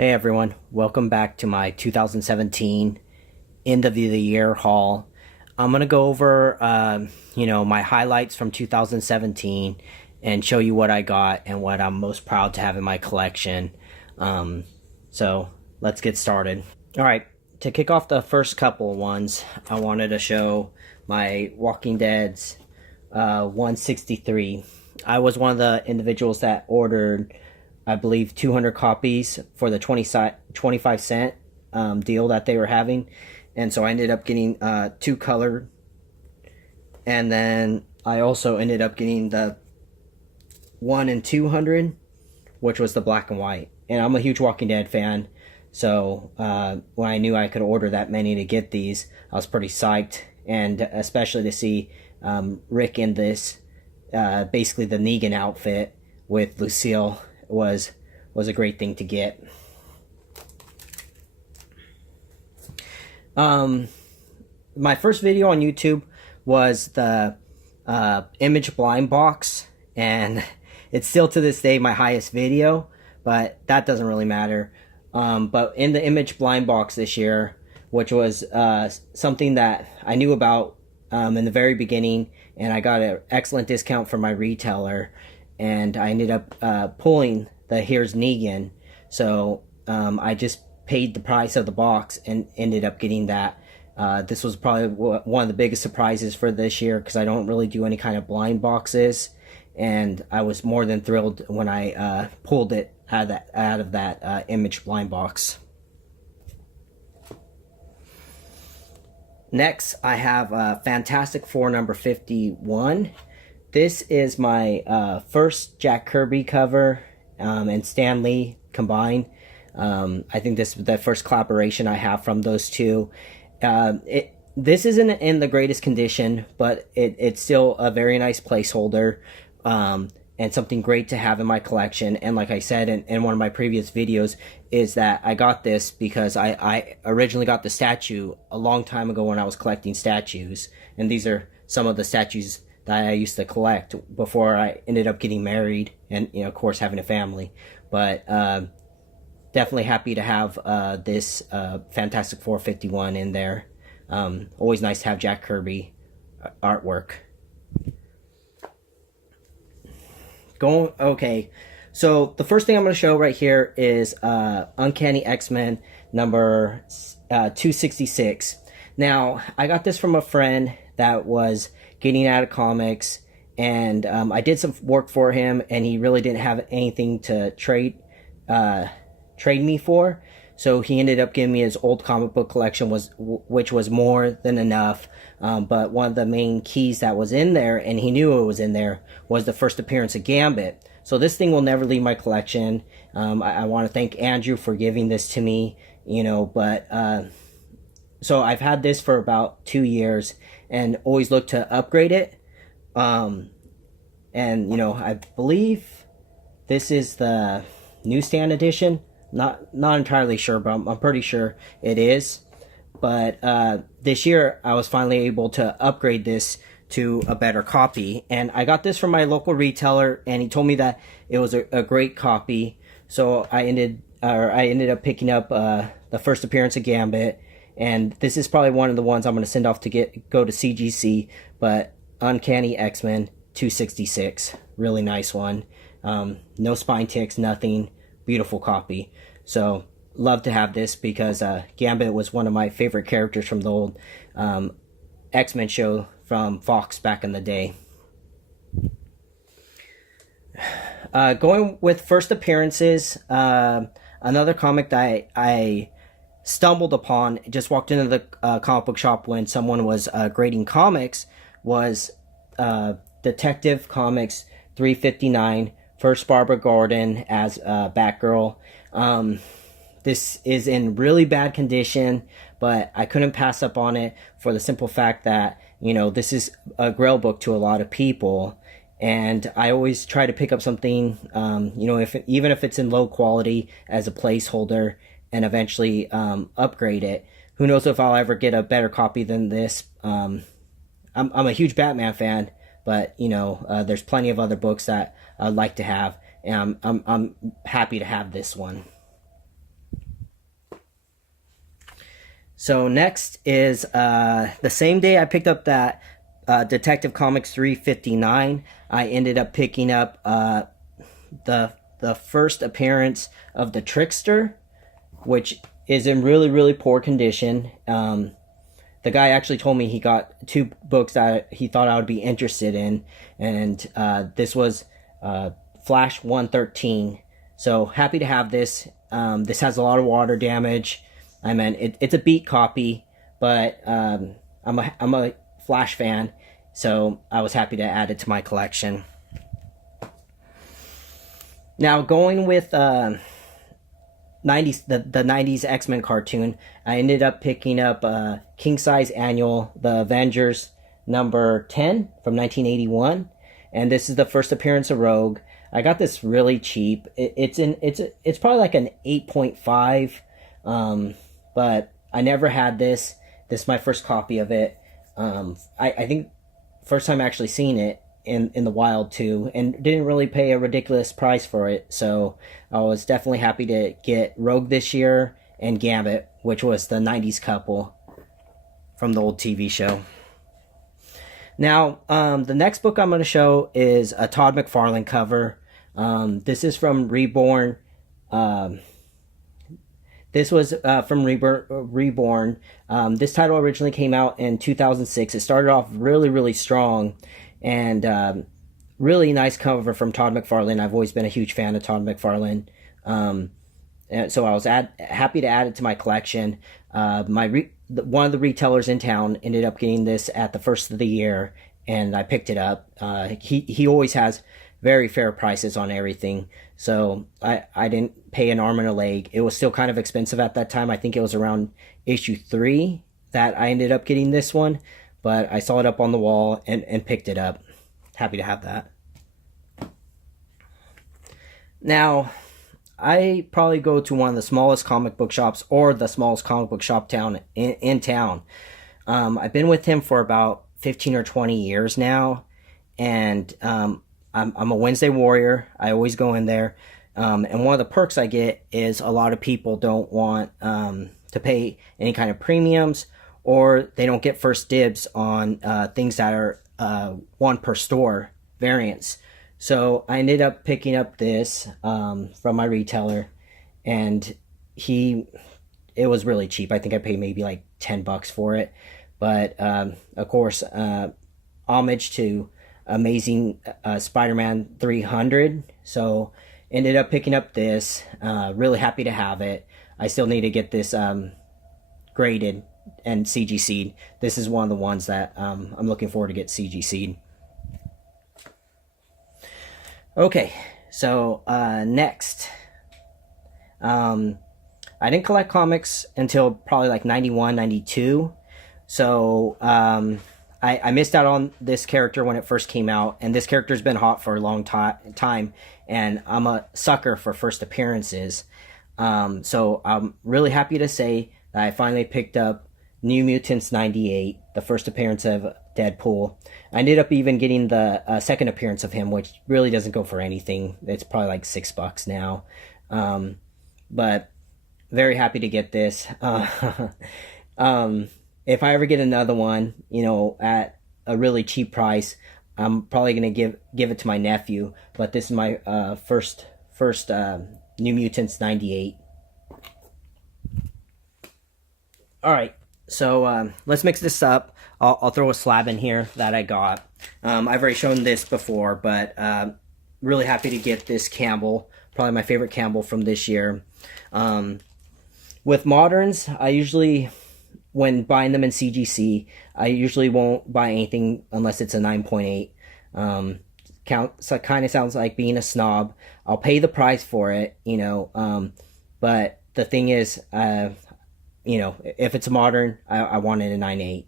Hey everyone, welcome back to my 2017 end of the year haul. I'm gonna go over, my highlights from 2017 and show you what I got and what I'm most proud to have in my collection. So let's get started. All right, to kick off the first couple ones, I wanted to show my Walking Dead's 163. I was one of the individuals that ordered, I believe, 200 copies for the 25 cent deal that they were having. And so I ended up getting two colored. And then I also ended up getting the 1 and 200, which was the black and white. And I'm a huge Walking Dead fan. So when I knew I could order that many to get these, I was pretty psyched. And especially to see Rick in this, basically the Negan outfit with Lucille was a great thing to get. My first video on YouTube was the image blind box, and it's still to this day my highest video, but that doesn't really matter. But in the image blind box this year, which was something that I knew about in the very beginning, and I got an excellent discount from my retailer, and I ended up pulling the Here's Negan. So I just paid the price of the box and ended up getting that. This was probably one of the biggest surprises for this year because I don't really do any kind of blind boxes, and I was more than thrilled when I pulled it out of that image blind box. Next, I have Fantastic Four number 51. This is my first Jack Kirby cover and Stan Lee combined. I think this is the first collaboration I have from those two. This isn't in the greatest condition, but it's still a very nice placeholder and something great to have in my collection. And like I said in one of my previous videos, is that I got this because I originally got the statue a long time ago when I was collecting statues. And these are some of the statues that I used to collect before I ended up getting married and, of course, having a family. But definitely happy to have this Fantastic Four 51 in there. Always nice to have Jack Kirby artwork. Okay, so the first thing I'm going to show right here is Uncanny X-Men number 266. Now, I got this from a friend that was getting out of comics, and I did some work for him, and he really didn't have anything to trade me for. So he ended up giving me his old comic book collection, which was more than enough. But one of the main keys that was in there, and he knew it was in there, was the first appearance of Gambit. So this thing will never leave my collection. I want to thank Andrew for giving this to me, so I've had this for about 2 years and always look to upgrade it. And, I believe this is the newsstand edition. Not entirely sure, but I'm pretty sure it is. But this year, I was finally able to upgrade this to a better copy. And I got this from my local retailer, and he told me that it was a great copy. So I ended up picking up the first appearance of Gambit. And this is probably one of the ones I'm going to send off to go to CGC. But Uncanny X-Men 266. Really nice one. No spine ticks, nothing. Beautiful copy. So love to have this because Gambit was one of my favorite characters from the old X-Men show from Fox back in the day. Going with first appearances, another comic that I stumbled upon, just walked into the comic book shop when someone was grading comics, was Detective Comics 359. First Barbara Gordon as Batgirl. This is in really bad condition, but I couldn't pass up on it for the simple fact that, this is a Grail book to a lot of people. And I always try to pick up something, even if it's in low quality as a placeholder and eventually upgrade it. Who knows if I'll ever get a better copy than this. I'm a huge Batman fan, but there's plenty of other books that I'd like to have, and I'm happy to have this one. So next is the same day I picked up that Detective Comics 359, I ended up picking up the first appearance of the Trickster, which is in really, really poor condition. The guy actually told me he got 2 books that he thought I would be interested in, and this was Flash 113. So happy to have this. This has a lot of water damage. I mean, it's a beat copy, but I'm a Flash fan, so I was happy to add it to my collection. Now, going with 90s, the 90s X-Men cartoon, I ended up picking up King Size Annual, The Avengers number 10 from 1981, and this is the first appearance of Rogue. I got this really cheap. It's probably like an 8.5, but I never had this. This is my first copy of it. I think first time actually seeing it in the wild too, and didn't really pay a ridiculous price for it. So I was definitely happy to get Rogue this year and Gambit, which was the 90s couple from the old TV show. Now, the next book I'm going to show is a Todd McFarlane cover. This is from Reborn. This was from Reborn. This title originally came out in 2006. It started off really, really strong, and really nice cover from Todd McFarlane. I've always been a huge fan of Todd McFarlane. And so I was happy to add it to my collection. One of the retailers in town ended up getting this at the first of the year, and I picked it up. He always has very fair prices on everything, so I didn't pay an arm and a leg. It was still kind of expensive at that time. I think it was around issue 3 that I ended up getting this one, but I saw it up on the wall and picked it up. Happy to have that. Now, I probably go to one of the smallest comic book shops, or the smallest comic book shop in town. I've been with him for about 15 or 20 years now, and I'm a Wednesday warrior. I always go in there, and one of the perks I get is a lot of people don't want to pay any kind of premiums, or they don't get first dibs on things that are 1 per store variants. So I ended up picking up this from my retailer, and it was really cheap. I think I paid maybe like $10 for it. But of course, homage to Amazing Spider-Man 300. So ended up picking up this. Really happy to have it. I still need to get this graded and CGC'd. This is one of the ones that I'm looking forward to get CGC'd. Okay, so next, I didn't collect comics until probably like 91, 92, so I missed out on this character when it first came out, and this character's been hot for a long time, and I'm a sucker for first appearances, so I'm really happy to say that I finally picked up New Mutants 98, the first appearance of Deadpool. I ended up even getting the second appearance of him, which really doesn't go for anything. It's probably like $6 now. But very happy to get this. If I ever get another one, at a really cheap price, I'm probably going to give it to my nephew. But this is my first New Mutants 98. All right. So let's mix this up. I'll throw a slab in here that I got. I've already shown this before, but really happy to get this Campbell. Probably my favorite Campbell from this year. With moderns, I usually, when buying them in CGC, I usually won't buy anything unless it's a 9.8. So it kind of sounds like being a snob. I'll pay the price for it, but the thing is, if it's a modern, I want it a 9.8.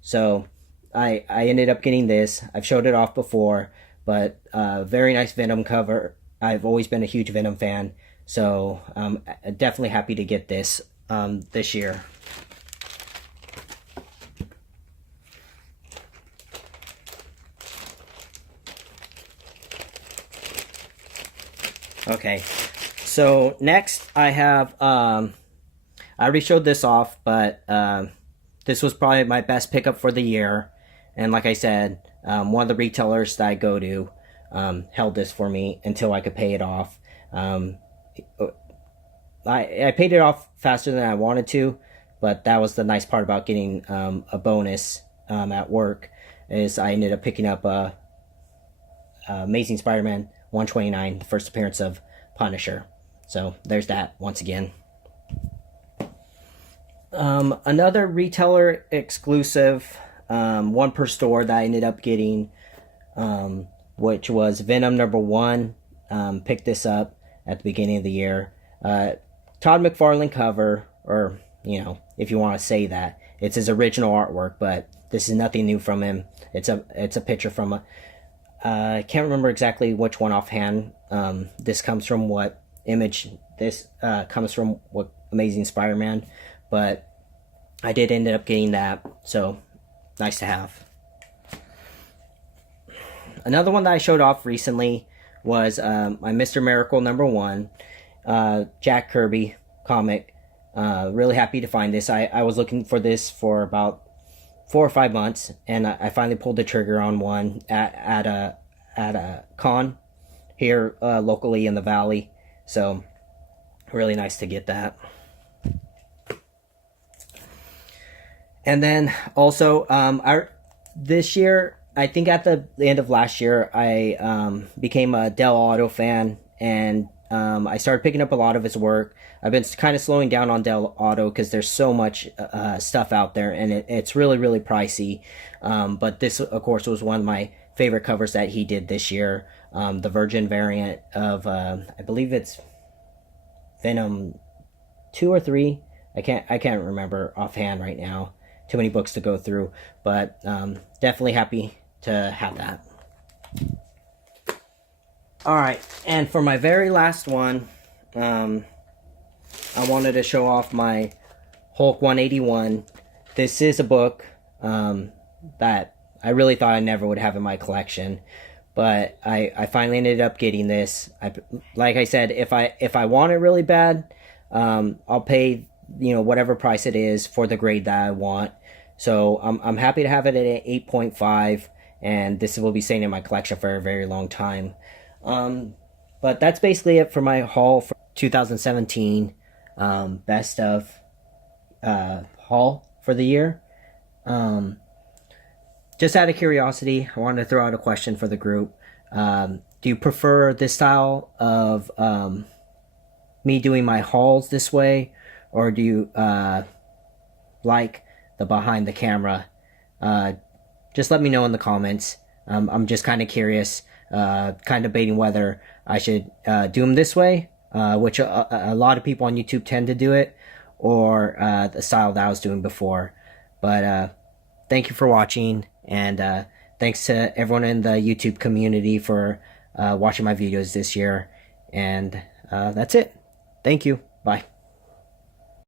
So I ended up getting this. I've showed it off before, but very nice Venom cover. I've always been a huge Venom fan, so I'm definitely happy to get this this year. Okay, so next I have I already showed this off, but this was probably my best pickup for the year. And like I said, one of the retailers that I go to held this for me until I could pay it off. I paid it off faster than I wanted to, but that was the nice part about getting a bonus at work, is I ended up picking up Amazing Spider-Man 129, the first appearance of Punisher. So there's that once again. Another retailer exclusive, one per store, that I ended up getting, which was Venom #1. Picked this up at the beginning of the year. Todd McFarlane cover, or, you know, if you want to say that. It's his original artwork, but this is nothing new from him. It's a picture from I can't remember exactly which one offhand. This comes from what image? This comes from what Amazing Spider-Man, but I did end up getting that, so nice to have. Another one that I showed off recently was my Mr. Miracle #1, Jack Kirby comic. Really happy to find this. I was looking for this for about 4 or 5 months, and I finally pulled the trigger on one at a con here locally in the valley. So really nice to get that. And then also, this year, I think at the end of last year, I became a Del Auto fan, and I started picking up a lot of his work. I've been kind of slowing down on Del Auto because there's so much stuff out there, and it's really, really pricey. But this, of course, was one of my favorite covers that he did this year. The Virgin variant of, I believe it's Venom 2 or 3. I can't remember offhand right now. Too many books to go through, but definitely happy to have that. Alright, and for my very last one, I wanted to show off my Hulk 181. This is a book that I really thought I never would have in my collection, but I finally ended up getting this. Like I said, if I want it really bad, I'll pay, you know, whatever price it is for the grade that I want. So I'm happy to have it at an 8.5, and this will be staying in my collection for a very long time. But that's basically it for my haul for 2017 best of haul for the year. Just out of curiosity, I wanted to throw out a question for the group. Do you prefer this style of me doing my hauls this way, or do you like the behind the camera? Just let me know in the comments. I'm just kind of curious, kind of debating whether I should do them this way, which a lot of people on YouTube tend to do it, or the style that I was doing before. But thank you for watching, and thanks to everyone in the YouTube community for watching my videos this year. And that's it. Thank you. Bye.